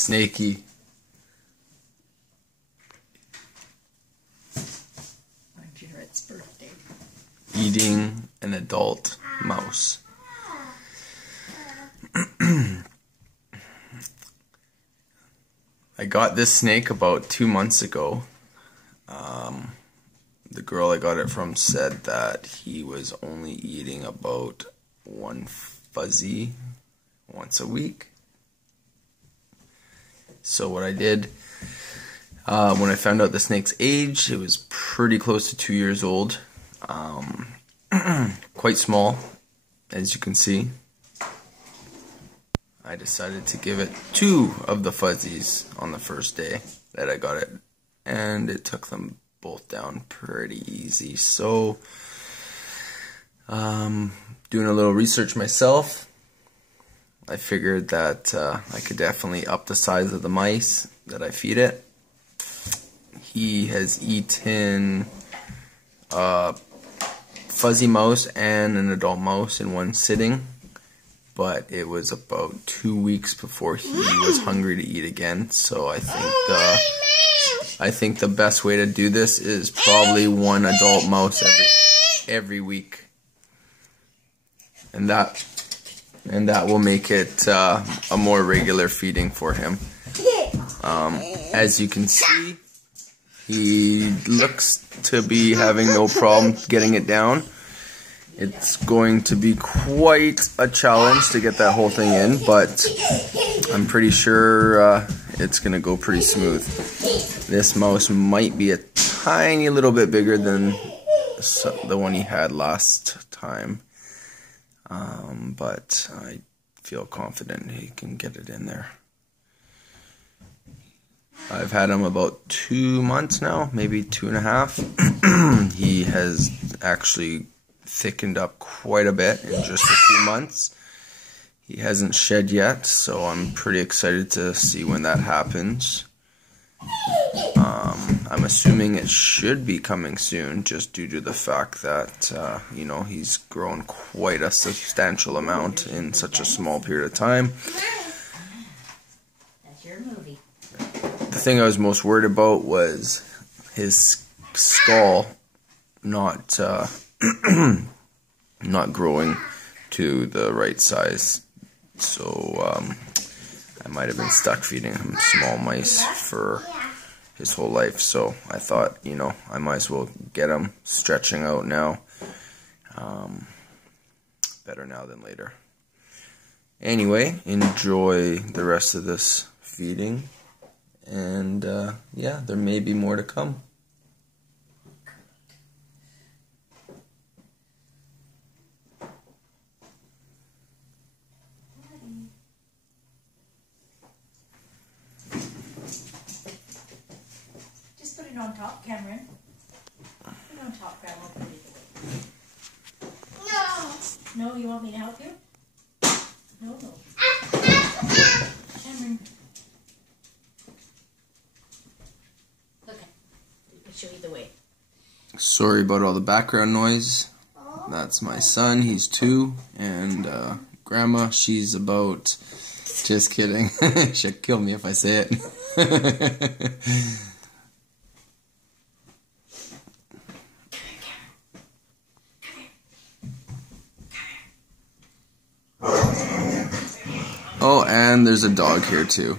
Snaky. On Jarrett's birthday. Eating an adult mouse. I got this snake about 2 months ago. The girl I got it from said that he was only eating about one fuzzy once a week. So what I did, when I found out the snake's age, it was pretty close to 2 years old. Quite small, as you can see. I decided to give it 2 of the fuzzies on the first day that I got it, and it took them both down pretty easy. So, doing a little research myself, I figured that I could definitely up the size of the mice that I feed it. He has eaten a fuzzy mouse and an adult mouse in one sitting, but it was about 2 weeks before he was hungry to eat again. So I think the best way to do this is probably one adult mouse every week, and that will make it a more regular feeding for him. As you can see, he looks to be having no problem getting it down. It's going to be quite a challenge to get that whole thing in, but I'm pretty sure it's going to go pretty smooth. This mouse might be a tiny little bit bigger than the one he had last time, but I feel confident he can get it in there. I've had him about 2 months now, maybe 2.5. He has actually thickened up quite a bit in just a few months. He hasn't shed yet, so I'm pretty excited to see when that happens. I'm assuming it should be coming soon, just due to the fact that, you know, he's grown quite a substantial amount in such a small period of time. That's your movie. The thing I was most worried about was his skull not not growing to the right size. So I might have been stuck feeding him small mice for his whole life. So I thought, you know, I might as well get him stretching out now. Better now than later. Anyway, enjoy the rest of this feeding. And yeah, there may be more to come. Just put it on top, Cameron. Put it on top, Grandma. Put it away. No. No, you want me to help you? No, no. Cameron. Okay. I'll show you the way. Sorry about all the background noise. That's my son, he's 2, and Grandma, she's about... Just kidding. She'll kill me if I say it. Oh, and there's a dog here too.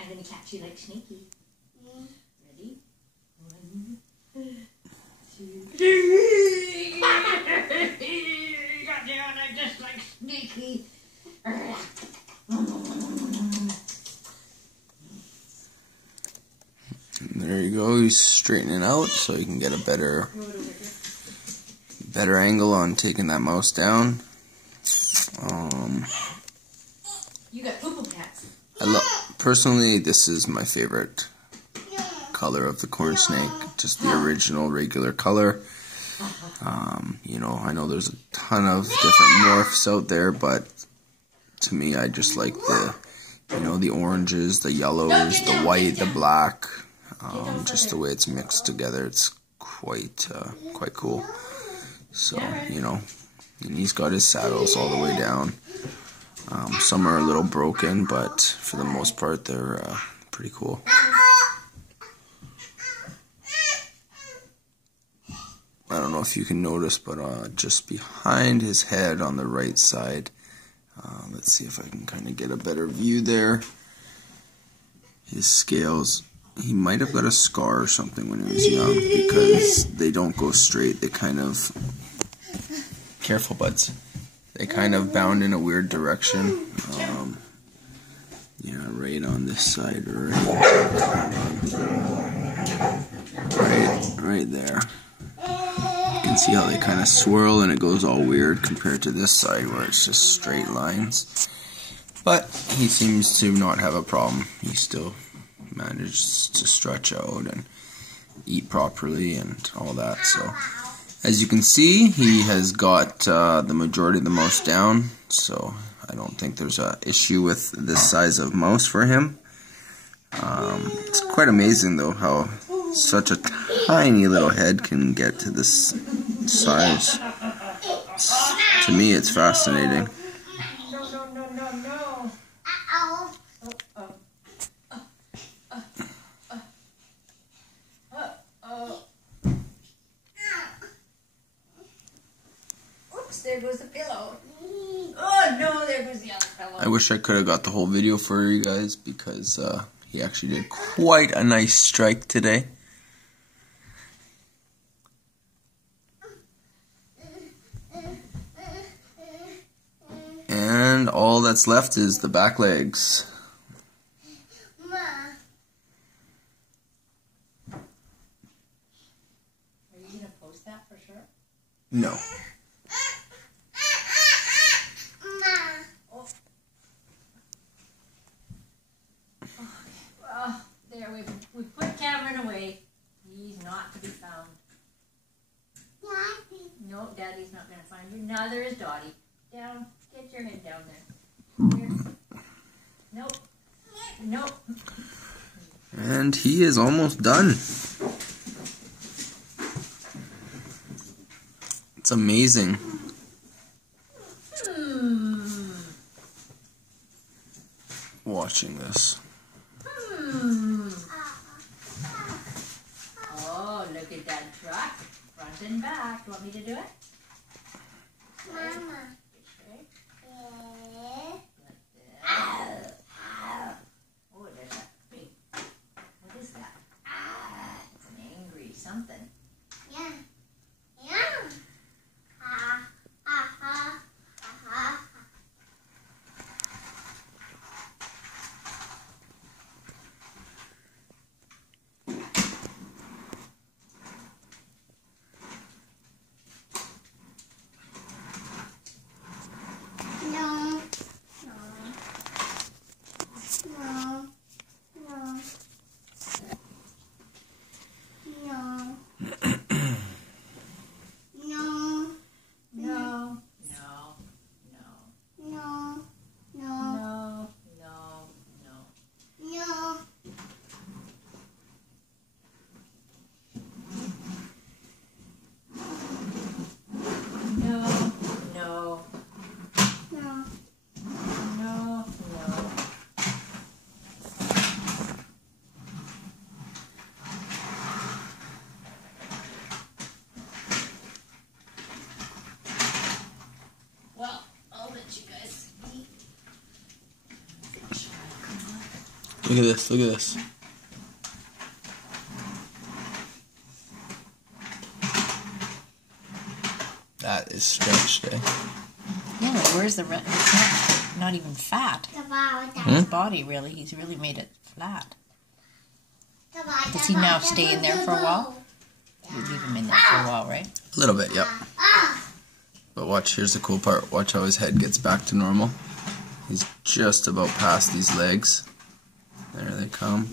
I'm gonna catch you like Snaky. Ready? 1, 2. Got down just like Snaky. There you go. He's straightening out so you can get a better angle on taking that mouse down. You got poo-poo cats. Personally, this is my favorite color of the corn snake, just the original regular color. You know, I know there's a ton of different morphs out there, but to me. I just like the, you know, the oranges, the yellows, the white, the black, just the way it's mixed together. It's quite cool. So, you know, and he's got his saddles all the way down. Some are a little broken, but for the most part, they're pretty cool. I don't know if you can notice, but just behind his head on the right side, let's see if I can kind of get a better view there. His scales, he might have got a scar or something when he was young, because they don't go straight. They kind of, careful buds, they kind of bound in a weird direction. Yeah, right on this side, right there. You can see how they kind of swirl and it goes all weird compared to this side where it's just straight lines. But he seems to not have a problem. He still manages to stretch out and eat properly and all that. So as you can see, he has got the majority of the mouse down. So I don't think there's an issue with this size of mouse for him. It's quite amazing though how such a tiny little head can get to this size. To me, it's fascinating. Oops, there goes the pillow. Oh no, there goes the other pillow. I wish I could have got the whole video for you guys, because he actually did quite a nice strike today. And all that's left is the back legs. Are you going to post that for sure? No. Oh, there, we put Cameron away. He's not to be found. Daddy. No, Daddy's not going to find you. Neither is Dottie. Down. Get your head down there. Here. Nope. Nope. And he is almost done. It's amazing. Watching this. Oh, look at that truck. Front and back. You want me to do it? Mama. Oh, there's that big. What is that? It's an angry something. Yeah. Yeah. Look at this, look at this. That is stretched, eh? No, where's the rest? It's not even fat. His body, really. He's really made it flat. Does he now stay in there for a while? You leave him in there for a while, right? A little bit, yep. But watch, here's the cool part. Watch how his head gets back to normal. He's just about past these legs. There they come.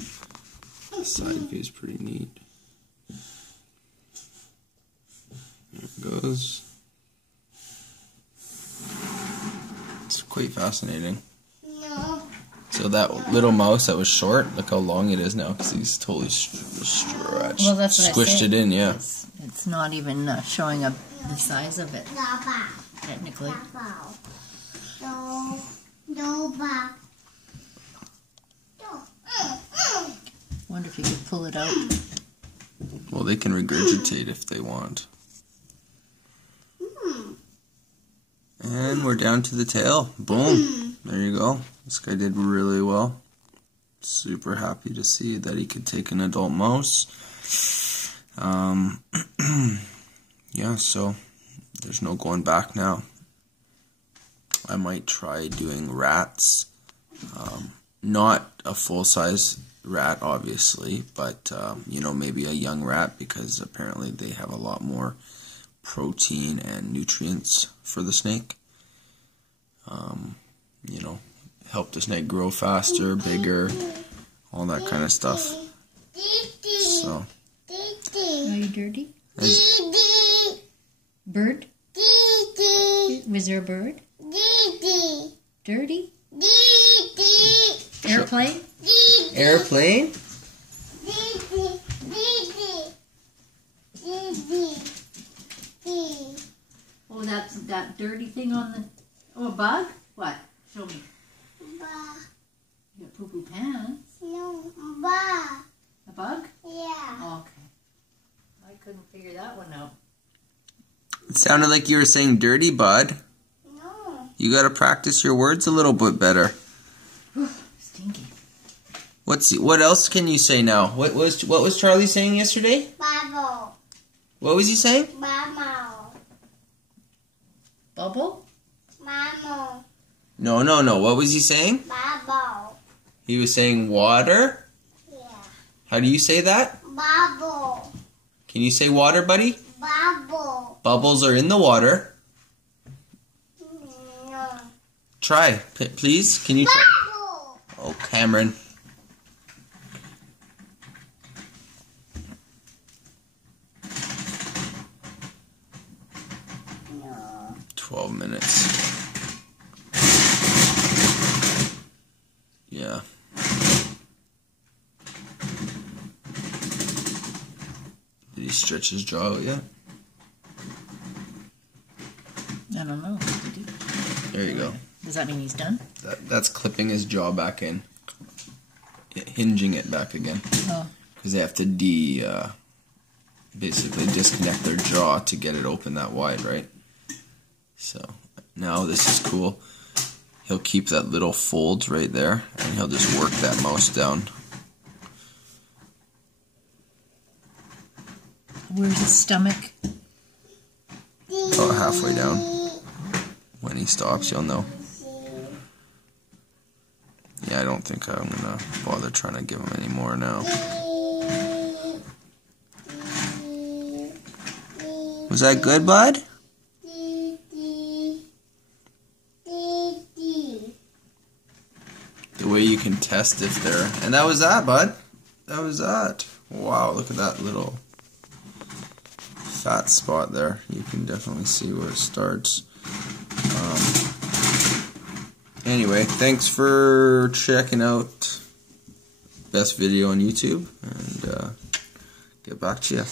Side view is pretty neat. There it goes. It's quite fascinating. No. So that little mouse that was short, look how long it is now because he's totally stretched. Well, that's what squished it in, yeah. It's not even showing up the size of it, technically. Wonder if you could pull it out. Well, they can regurgitate if they want. And we're down to the tail. Boom. There you go. This guy did really well. Super happy to see that he could take an adult mouse. Yeah, so there's no going back now. I might try doing rats. Not a full-size rat, obviously, but you know, maybe a young rat, because apparently they have a lot more protein and nutrients for the snake. You know, help the snake grow faster, bigger, all that kind of stuff. So, are you dirty? Bird? Was there a bird? Dirty? Airplane? Airplane? Oh, that's that dirty thing on the... Oh, a bug? What? Show me. You got poo-poo pants. No, A bug? yeah. Okay. I couldn't figure that one out. It sounded like you were saying dirty, bud. No. You gotta practice your words a little bit better. Stinky. What else can you say now? What was Charlie saying yesterday? Bubble. What was he saying? Mama. Bubble? Mama. No. What was he saying? Bubble. He was saying water? Yeah. How do you say that? Bubble. Can you say water, buddy? Bubble. Bubbles are in the water. No. Try, please. Can you try? Bubble. Oh, Cameron. No. 12 minutes. Yeah. Did he stretch his jaw out yet? I don't know. There you go. Does that mean he's done? That's clipping his jaw back in. Hinging it back again. Oh. Because they have to basically disconnect their jaw to get it open that wide, right? So now this is cool. He'll keep that little fold right there, and he'll just work that mouse down. Where's his stomach? About halfway down. When he stops, you'll know. Yeah, I don't think I'm gonna bother trying to give him any more now. Was that good, bud? The way you can test if they're... And that was that, bud. That was that. Wow, look at that little fat spot there. You can definitely see where it starts. Anyway, thanks for checking out best video on YouTube, and get back to you.